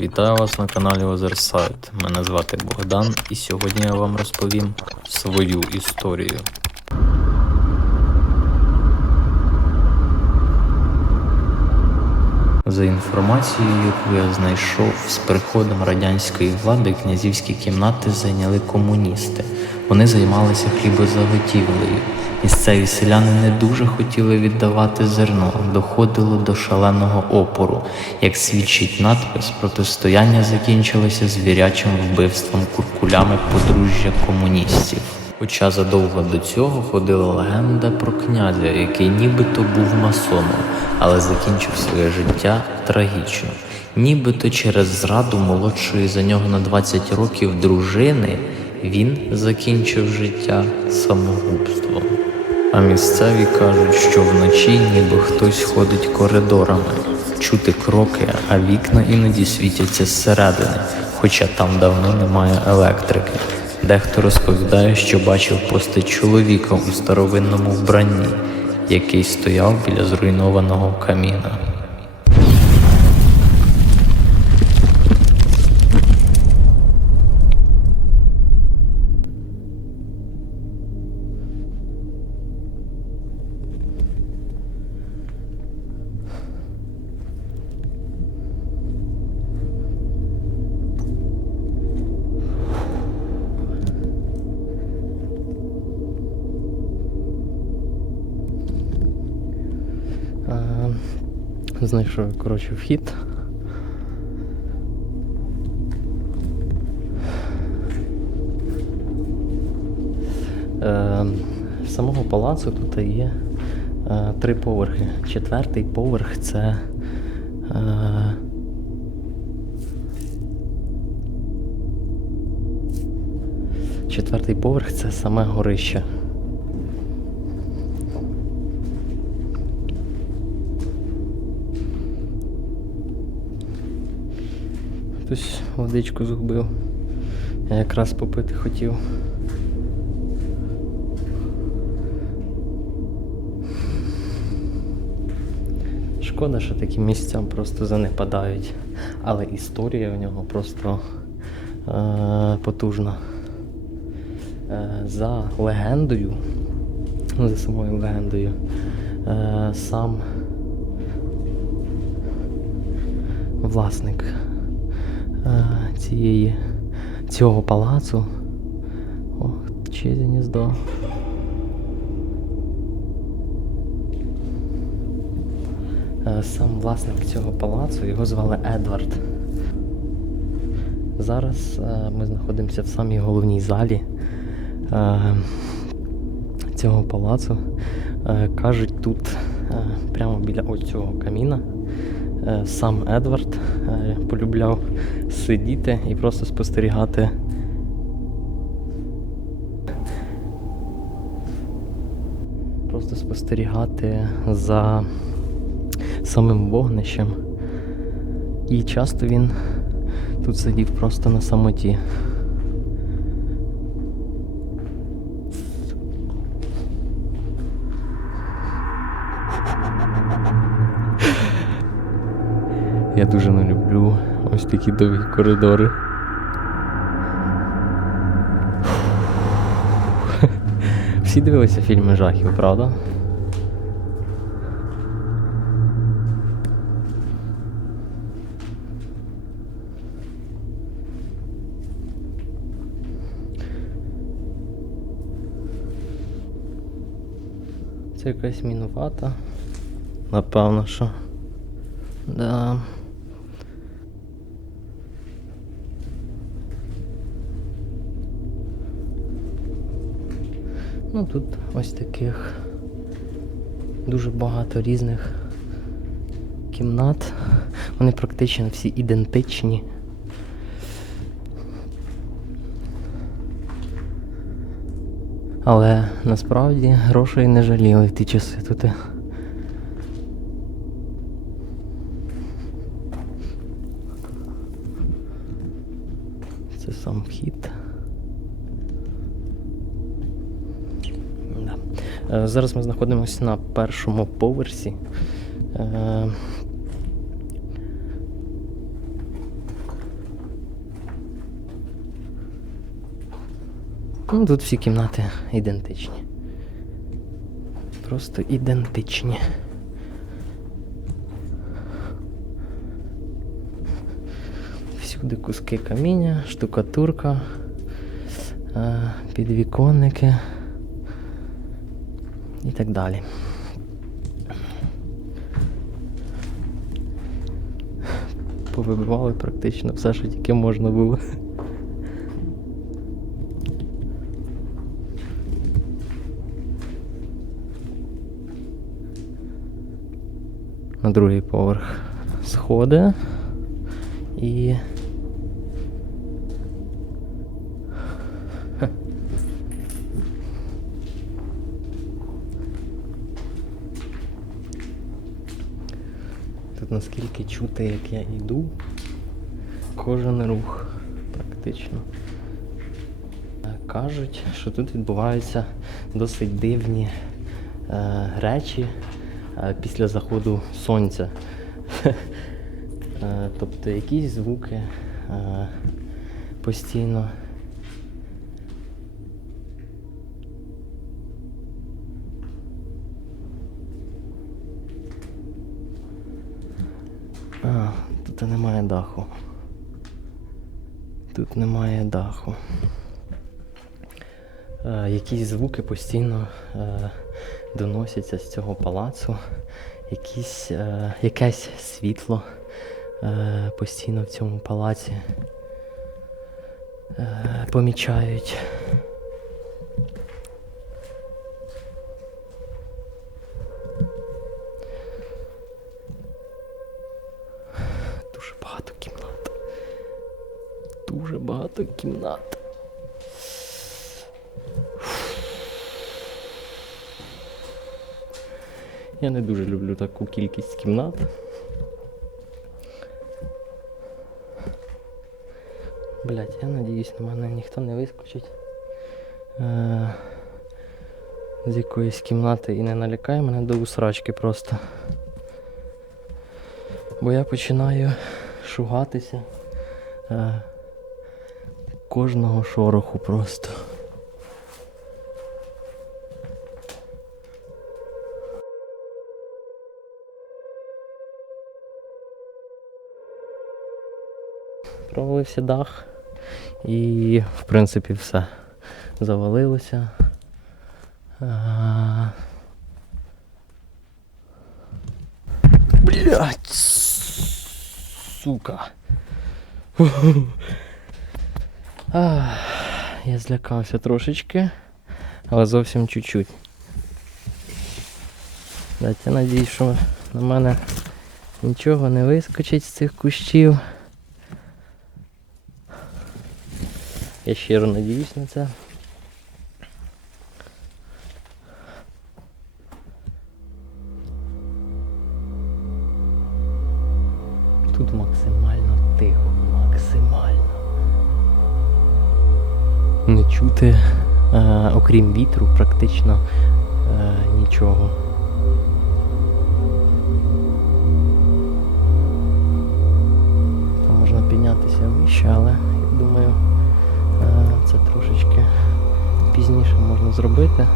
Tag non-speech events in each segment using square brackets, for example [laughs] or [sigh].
Вітаю вас на каналі Озерсайт. Мене звати Богдан, і сьогодні я вам розповім свою історію. За інформацією, яку я знайшов, з приходом радянської влади князівські кімнати зайняли комуністи. Вони займалися хлібозаготівлею. Місцеві селяни не дуже хотіли віддавати зерно, доходило до шаленого опору. Як свідчить надпис, протистояння закінчилося звірячим вбивством куркулями подружжя комуністів. Хоча задовго до цього ходила легенда про князя, який нібито був масоном, але закінчив своє життя трагічно. Нібито через зраду молодшої за нього на 20 років дружини він закінчив життя самогубством. А місцеві кажуть, що вночі ніби хтось ходить коридорами, чути кроки, а вікна іноді світяться зсередини, хоча там давно немає електрики. Дехто розповідає, що бачив постать чоловіка у старовинному вбранні, який стояв біля зруйнованого каміна. Знайшов, коротше, вхід. Е, самого палацу тут є е, три поверхи. Четвертий поверх це. Е, четвертий поверх це саме горище. Хтось водичку згубив. Я якраз попити хотів. Шкода, що такі місця просто занепадають. Але історія в нього просто е- потужна. Е- за легендою, ну, за самою легендою, е- сам власник цієї, цього палацу. О, чиє гніздо. Е, Сам власник цього палацу, його звали Едвард. Зараз е, ми знаходимося в самій головній залі е, цього палацу. Кажуть, тут прямо біля ось цього каміна сам Едвард е, полюбляв сидіти і просто спостерігати. Просто спостерігати за самим вогнищем. І часто він тут сидів просто на самоті. Я дуже не люблю ось такі довгі коридори. Всі дивилися фільми жахів, правда? Це якась мінувата. Напевно, що. Да. Ну тут ось таких дуже багато різних кімнат. Вони практично всі ідентичні. Але насправді грошей не жаліли в ті часи тут. Е, зараз ми знаходимося на першому поверсі. Е, ну, Тут всі кімнати ідентичні. Просто ідентичні. Всюди куски каміння, штукатурка, е, підвіконники і так далі. Повибивали практично все, що тільки можна було. На другий поверх сходи і. Тут наскільки чути, як я йду, кожен рух практично. Кажуть, що тут відбуваються досить дивні е, речі е, після заходу сонця. [laughs] Е, тобто якісь звуки е, постійно. Тут немає даху. Тут немає даху. Е, якісь звуки постійно е, доносяться з цього палацу. Якісь, е, якесь світло е, постійно в цьому палаці е, помічають. Дуже багато кімнат. Я не дуже люблю таку кількість кімнат. Блять, я надіюсь, на мене ніхто не вискочить е- з якоїсь кімнати і не налякає мене до усрачки просто. Бо я починаю шугатися е- кожного шороху просто. Провалився дах і, в принципі, все. Завалилося. А... Блять, сука. А, я злякався трошечки, але зовсім чуть-чуть. Я надіюсь, що на мене нічого не вискочить з цих кущів. Я щиро надіюсь на це. Тут максимально тихо, максимально. Не чути, е, окрім вітру, практично е, нічого. Там можна піднятися вище, але я думаю. Е, Це трошечки пізніше можна зробити.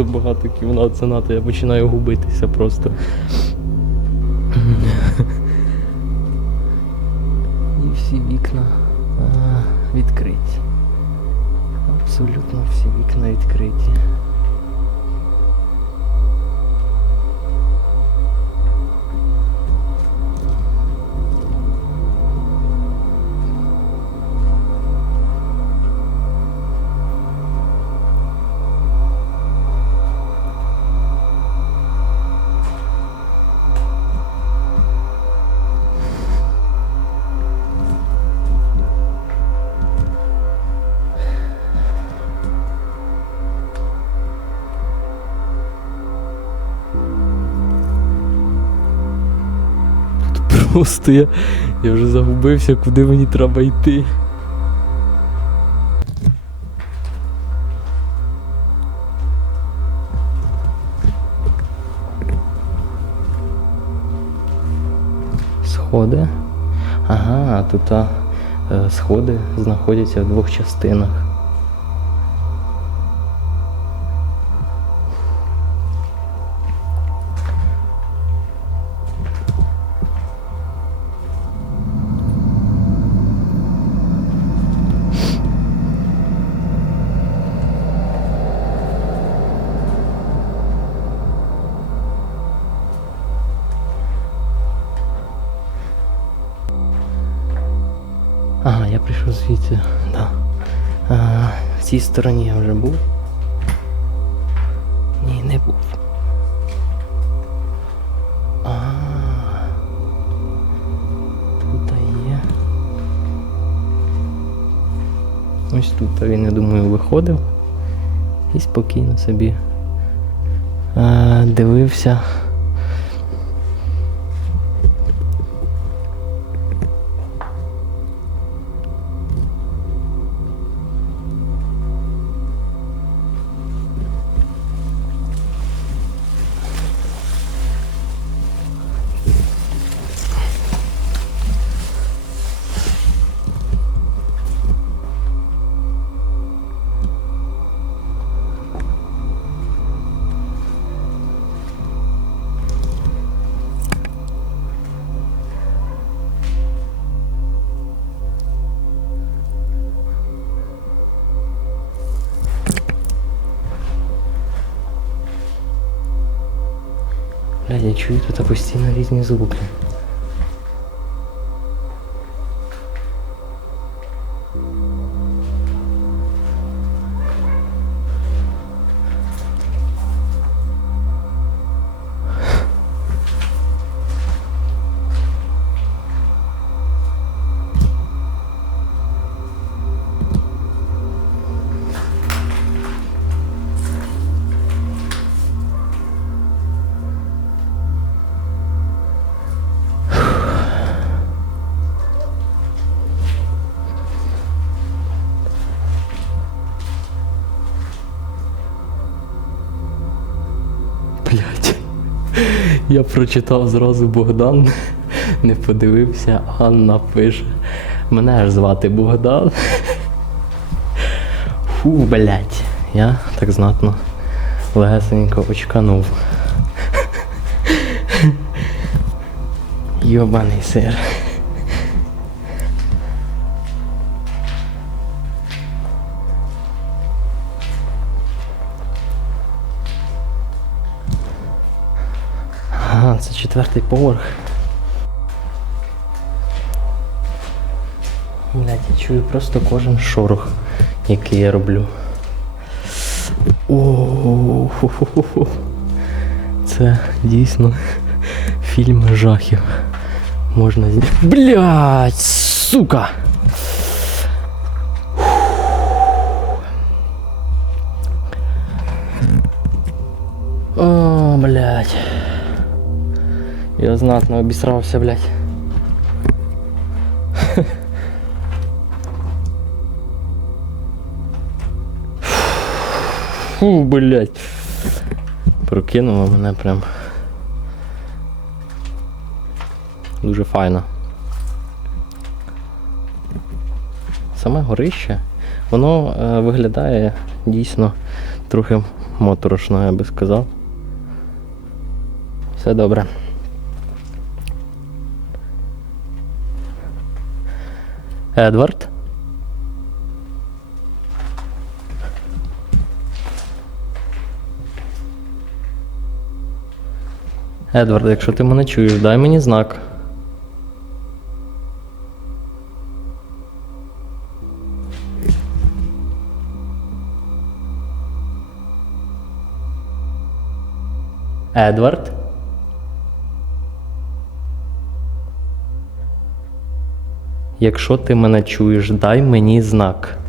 Багато кімнат, занадто я починаю губитися просто. Вікна е, відкриті. Абсолютно всі вікна відкриті. Просто я, я вже загубився, куди мені треба йти. Сходи. Ага, тут а, е, сходи знаходяться в двох частинах. Ага, я прийшов звідси, да. А, в цій стороні я вже був. Ні, не був. А. Тут є. Ось тут він, я думаю, виходив і спокійно собі а, дивився. Чую тут постійно різні звуки. Я прочитав зразу Богдан, не подивився, Анна пише. Мене аж звати Богдан. Фу, блять. Я так знатно легесенько очканув. Йобаний сир. Четвертий поверх. Блять, я чую просто кожен шорох, який я роблю. О. Це дійсно фільм жахів. Можна зняти. Блять, сука! О, блядь. Я знатно обісрався, блядь. Фу, блядь. Прокинуло мене прям. Дуже файно. Саме горище, воно е, виглядає дійсно трохи моторошно, я би сказав. Все добре. Едвард? Едвард, якщо ти мене чуєш, дай мені знак. Едвард? Якщо ти мене чуєш, дай мені знак.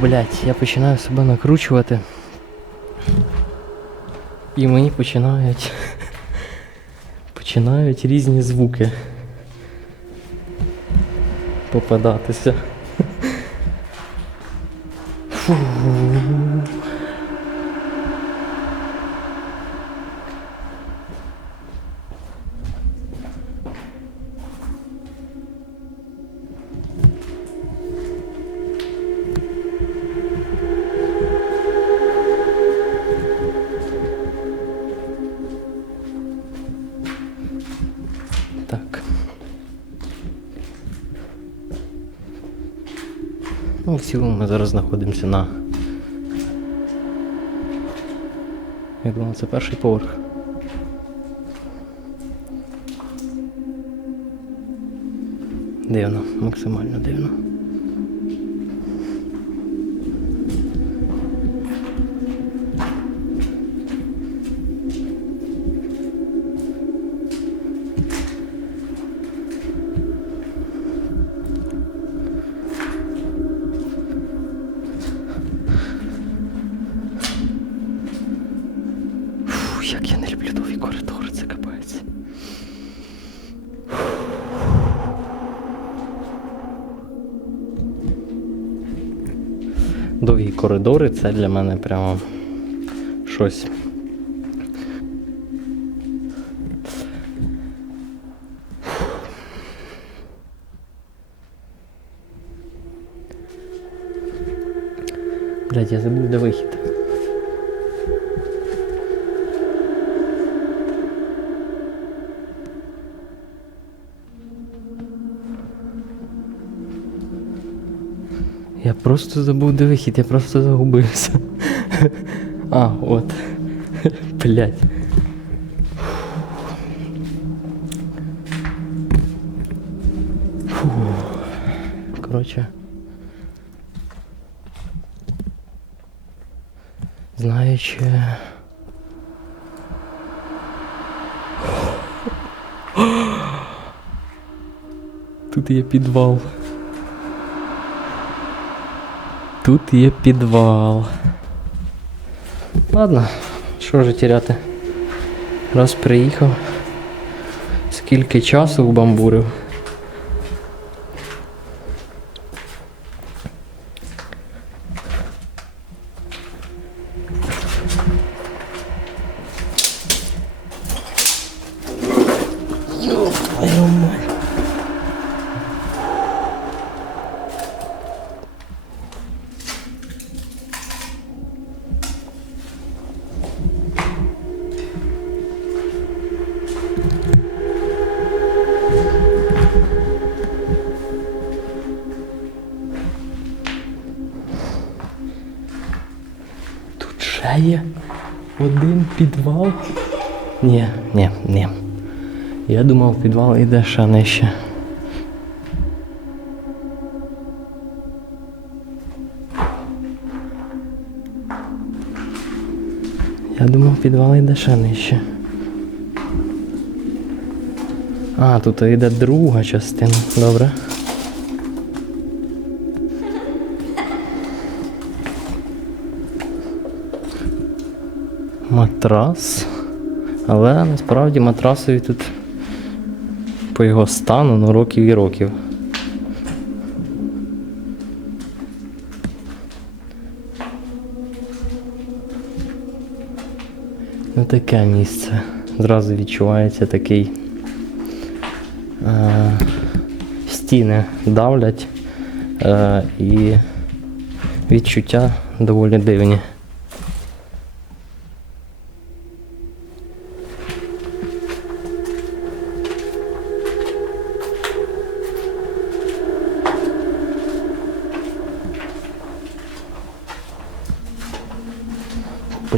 Блять, я починаю себе накручувати. І мені починають. [laughs] починають різні звуки попадатися. [laughs] Фу. Цілому ми зараз знаходимося на. Я думаю, це перший поверх. Дивно, максимально дивно. Довгі коридори це для мене прямо щось. Блять, я забув, де вихід. Просто забув де вихід, я просто загубився. А, от. Блять. Фу. Коротше. Знаючи. Тут є підвал. Тут є підвал. Ладно, що ж тіряти? Раз приїхав. Скільки часу вбамбурив. Ёб твою мать. Підвал. Ні, ні, ні. Я думав, підвал йде ще нижче. Я думав, підвал йде ще нижче. А, тут йде друга частина. Добре. Матрас. Але насправді матрасові тут по його стану ну, років і років. Ну таке місце. Зразу відчувається такий. Е, стіни давлять е, і відчуття доволі дивні.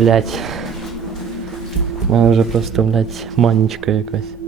Блять. У мене вже просто, блять, манічка якась.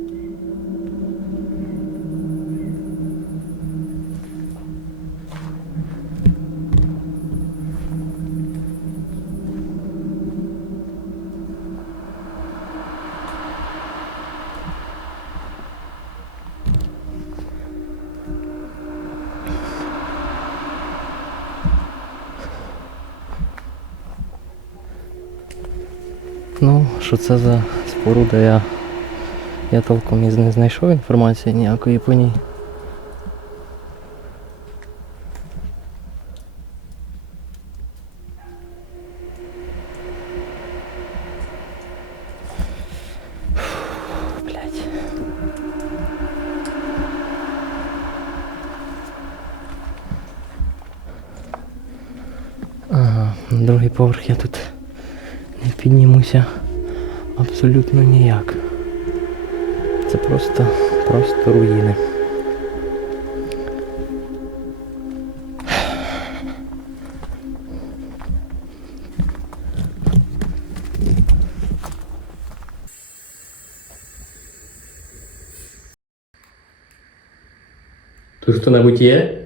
Ну, що це за споруда, я, я толком не знайшов інформації ніякої по ній. Фу, Блядь. Ага, на другий поверх я тут не піднімуся абсолютно ніяк. Це просто, просто руїни. Тут хто-небудь є?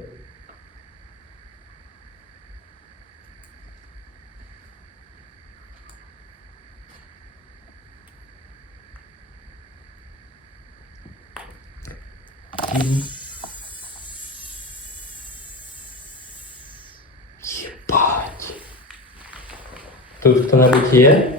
Єбать. Тут хто-небудь є?